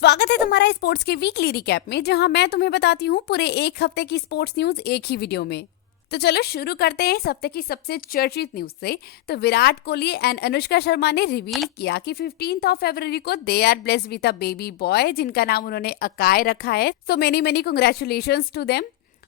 स्वागत है तुम्हारा स्पोर्ट्स के वीकली रिकैप में, जहां मैं तुम्हें बताती हूँ पूरे एक हफ्ते की स्पोर्ट्स न्यूज एक ही वीडियो में। तो चलो शुरू करते हैं इस हफ्ते की सबसे चर्चित न्यूज से। तो विराट कोहली एंड अनुष्का शर्मा ने रिवील किया कि 15 फरवरी को they are blessed with a baby boy, जिनका नाम उन्होंने अकाय रखा है। So many many congratulations to them.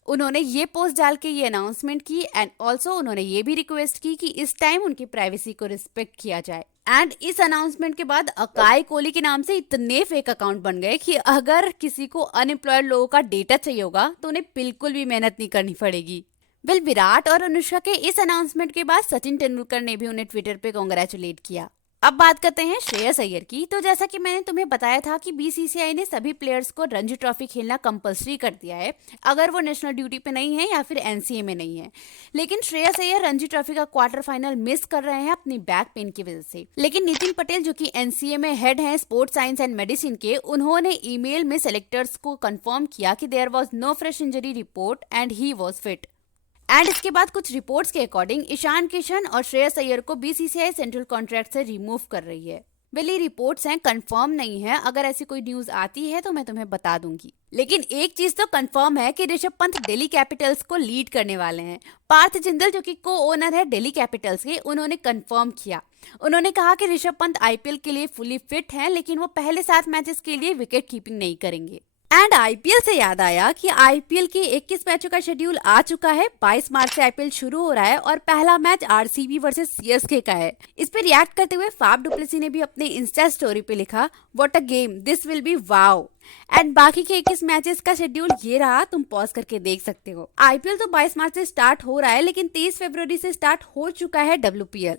उन्होंने ये पोस्ट डाल के ये अनाउंसमेंट की एंड ऑल्सो उन्होंने ये भी रिक्वेस्ट की कि इस टाइम उनकी प्राइवेसी को रिस्पेक्ट किया जाए। एंड इस अनाउंसमेंट के बाद अकाय कोहली के नाम से इतने फेक अकाउंट बन गए कि अगर किसी को अनएम्प्लॉयड लोगों का डेटा चाहिए होगा तो उन्हें बिल्कुल भी मेहनत नहीं करनी पड़ेगी। विराट और अनुष्का के इस अनाउंसमेंट के बाद सचिन तेंदुलकर ने भी उन्हें ट्विटर पे कांग्रेचुलेट किया। अब बात करते हैं श्रेयस अय्यर की। तो जैसा कि मैंने तुम्हें बताया था कि बीसीसीआई ने सभी प्लेयर्स को रणजी ट्रॉफी खेलना कंपलसरी कर दिया है अगर वो नेशनल ड्यूटी पे नहीं है या फिर एनसीए में नहीं है। लेकिन श्रेयस अय्यर रणजी ट्रॉफी का क्वार्टर फाइनल मिस कर रहे हैं अपनी बैक पेन की वजह से। लेकिन नितिन पटेल जो कि एनसीए में हेड हैं स्पोर्ट्स साइंस एंड मेडिसिन के, उन्होंने ईमेल में सेलेक्टर्स को कंफर्म किया कि there was no fresh injury report and he was fit. And इसके बाद कुछ रिपोर्ट्स के अकॉर्डिंग ईशान किशन और श्रेयस अय्यर को बीसीसीआई सेंट्रल कॉन्ट्रैक्ट से रिमूव कर रही है। ये रिपोर्ट्स हैं, कंफर्म नहीं है। अगर ऐसी कोई न्यूज आती है तो मैं तुम्हें बता दूंगी। लेकिन एक चीज तो कंफर्म है कि ऋषभ पंत दिल्ली कैपिटल्स को लीड करने वाले हैं। पार्थ जिंदल जो कि को ओनर है दिल्ली कैपिटल्स के, उन्होंने कंफर्म किया। उन्होंने कहा कि ऋषभ पंत आईपीएल के लिए फुली फिट हैं, लेकिन वो पहले 7 मैचेस के लिए विकेट कीपिंग नहीं करेंगे। एंड आईपीएल से याद आया कि आईपीएल के 21 मैचों का शेड्यूल आ चुका है। 22 मार्च से आईपीएल शुरू हो रहा है और पहला मैच आरसीबी वर्सेस सीएसके का है। इस पर रिएक्ट करते हुए फाफ डुप्लेसी ने भी अपने इंस्टा स्टोरी पे लिखा, what a game, this will be wow. And बाकी के 21 मैचेस का शेड्यूल ये रहा, तुम पॉज करके देख सकते हो। आईपीएल तो 22 मार्च से स्टार्ट हो रहा है, लेकिन 23 फरवरी से स्टार्ट हो चुका है डब्ल्यूपीएल।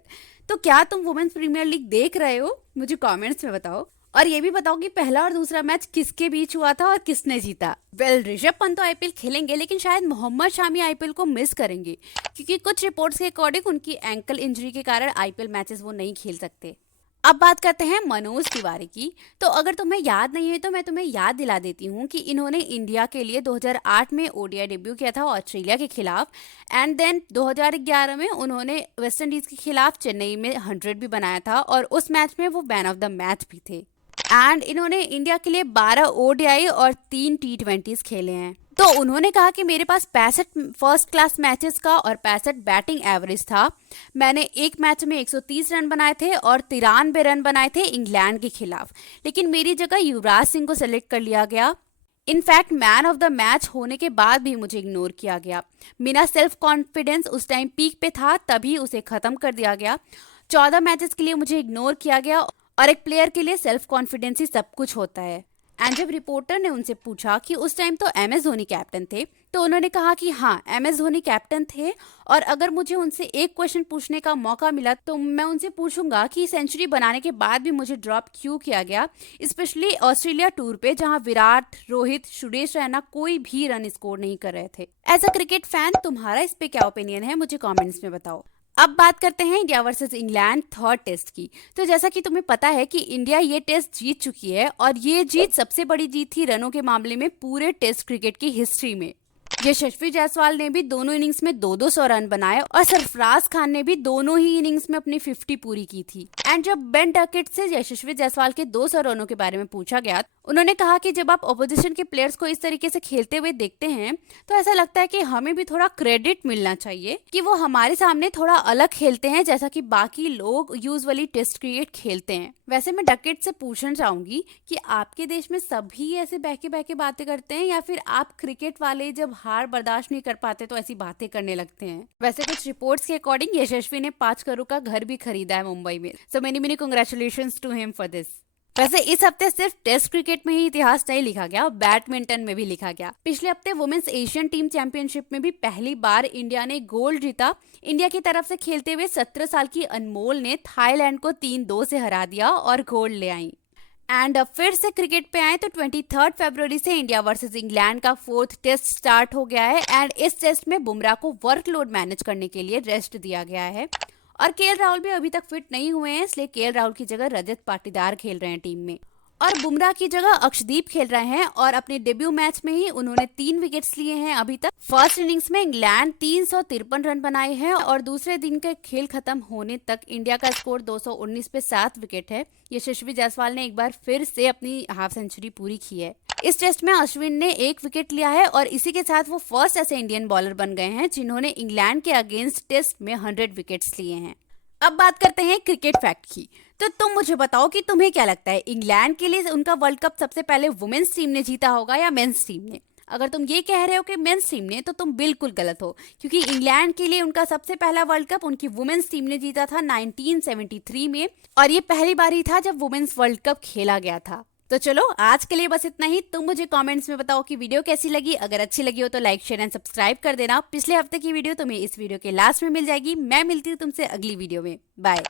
तो क्या तुम वुमेन्स प्रीमियर लीग देख रहे हो? मुझे कॉमेंट्स में बताओ। और ये भी बताओ कि पहला और दूसरा मैच किसके बीच हुआ था और किसने जीता। ऋषभ पंत तो आईपीएल खेलेंगे, लेकिन शायद मोहम्मद शामी आईपीएल को मिस करेंगे, क्योंकि कुछ रिपोर्ट्स के अकॉर्डिंग उनकी एंकल इंजरी के कारण आईपीएल मैचेस वो नहीं खेल सकते। अब बात करते हैं मनोज तिवारी की। तो अगर तुम्हें याद नहीं है तो मैं तुम्हें याद दिला देती हूँ कि इन्होंने इंडिया के लिए 2008 में ओडीआई डेब्यू किया था ऑस्ट्रेलिया के खिलाफ। एंड देन 2011 में उन्होंने वेस्ट इंडीज के खिलाफ चेन्नई में 100 भी बनाया था और उस मैच में वो मैन ऑफ द मैच भी थे। एंड इन्होंने इंडिया के लिए 12 ओडीआई और 3 टी20 खेले हैं। तो उन्होंने कहा कि मेरे पास 65 फर्स्ट क्लास मैचेस का और 65 बैटिंग एवरेज था। मैंने एक मैच में 130 रन बनाए थे और 93 रन बनाए थे इंग्लैंड के खिलाफ। लेकिन मेरी जगह युवराज सिंह को सेलेक्ट कर लिया गया। In fact man of the match होने के बाद भी मुझे इग्नोर किया गया। मेरा सेल्फ कॉन्फिडेंस उस टाइम पीक पे था, तभी उसे खत्म कर दिया गया। 14 मैचेस के लिए मुझे इग्नोर किया गया और एक प्लेयर के लिए सेल्फ कॉन्फिडेंस ही सब कुछ होता है। एंड जब रिपोर्टर ने उनसे पूछा कि उस टाइम तो एमएस धोनी कैप्टन थे, तो उन्होंने कहा कि हाँ, एमएस धोनी कैप्टन थे और अगर मुझे उनसे एक क्वेश्चन पूछने का मौका मिला तो मैं उनसे पूछूंगा कि सेंचुरी बनाने के बाद भी मुझे ड्रॉप क्यों किया गया, स्पेशली ऑस्ट्रेलिया टूर पे जहां विराट, रोहित, सुरेश रैना कोई भी रन स्कोर नहीं कर रहे थे। एज अ क्रिकेट फैन तुम्हारा इस पे क्या ओपिनियन है, मुझे कॉमेंट्स में बताओ। अब बात करते हैं India versus England third test की। तो जैसा कि तुम्हें पता है कि इंडिया ये टेस्ट जीत चुकी है और ये जीत सबसे बड़ी जीत थी रनों के मामले में पूरे टेस्ट क्रिकेट की हिस्ट्री में। यशस्वी जायसवाल ने भी दोनों इनिंग्स में 200 रन बनाए और सरफराज खान ने भी दोनों ही इनिंग्स में अपनी 50 पूरी की थी। एंड जब बेन डकेट से यशस्वी जायसवाल के 200 रनों के बारे में पूछा गया, उन्होंने कहा कि जब आप ऑपोजिशन के प्लेयर्स को इस तरीके से खेलते हुए देखते हैं तो ऐसा लगता है कि हमें भी थोड़ा क्रेडिट मिलना चाहिए कि वो हमारे सामने थोड़ा अलग खेलते हैं जैसा कि बाकी लोग यूजुअली टेस्ट क्रिकेट खेलते हैं। वैसे मैं डकेट से पूछना चाहूंगी कि आपके देश में सभी ऐसे बहके बहके बातें करते हैं या फिर आप क्रिकेट वाले जब हार बर्दाश्त नहीं कर पाते तो ऐसी बातें करने लगते हैं। वैसे कुछ रिपोर्ट्स के अकॉर्डिंग यशस्वी ने 5 करोड़ का घर भी खरीदा है मुंबई में। So many many congratulations to him for this. वैसे इस हफ्ते सिर्फ टेस्ट क्रिकेट में ही इतिहास नहीं लिखा गया, बैडमिंटन में भी लिखा गया। पिछले हफ्ते वुमेन्स एशियन टीम चैंपियनशिप में भी पहली बार इंडिया ने गोल्ड जीता। इंडिया की तरफ से खेलते हुए 17 साल की अनमोल ने थाईलैंड को 3-2 से हरा दिया और गोल्ड ले आई। एंड अब फिर से क्रिकेट पे आए तो 23 फरवरी से इंडिया वर्सेस इंग्लैंड का 4th टेस्ट स्टार्ट हो गया है। एंड इस टेस्ट में बुमराह को वर्कलोड मैनेज करने के लिए रेस्ट दिया गया है और केएल राहुल भी अभी तक फिट नहीं हुए हैं, इसलिए केएल राहुल की जगह रजत पाटीदार खेल रहे हैं टीम में। और बुमराह की जगह अक्षदीप खेल रहे हैं और अपने डेब्यू मैच में ही उन्होंने 3 विकेट्स लिए हैं अभी तक। फर्स्ट इनिंग्स में इंग्लैंड 353 रन बनाए हैं और दूसरे दिन के खेल खत्म होने तक इंडिया का स्कोर 219 पे 7 विकेट है। यशस्वी जायसवाल ने एक बार फिर से अपनी हाफ सेंचुरी पूरी की है। इस टेस्ट में अश्विन ने 1 विकेट लिया है और इसी के साथ वो फर्स्ट ऐसे इंडियन बॉलर बन गए हैं जिन्होंने इंग्लैंड के अगेंस्ट टेस्ट में 100 विकेट्स लिए हैं। अब बात करते हैं क्रिकेट फैक्ट की। तो तुम मुझे बताओ कि तुम्हें क्या लगता है, इंग्लैंड के लिए उनका वर्ल्ड कप सबसे पहले वुमेन्स टीम ने जीता होगा या मेंस टीम ने? अगर तुम ये कह रहे हो कि मेंस टीम ने, तो तुम बिल्कुल गलत हो, क्योंकि इंग्लैंड के लिए उनका सबसे पहला वर्ल्ड कप उनकी वुमेन्स टीम ने जीता था 1973 में और ये पहली बार ही था जब वुमेन्स वर्ल्ड कप खेला गया था। तो चलो आज के लिए बस इतना ही। तुम मुझे कमेंट्स में बताओ कि वीडियो कैसी लगी। अगर अच्छी लगी हो तो लाइक शेयर एंड सब्सक्राइब कर देना। पिछले हफ्ते की वीडियो तुम्हें इस वीडियो के लास्ट में मिल जाएगी। मैं मिलती हूँ तुमसे अगली वीडियो में। बाय।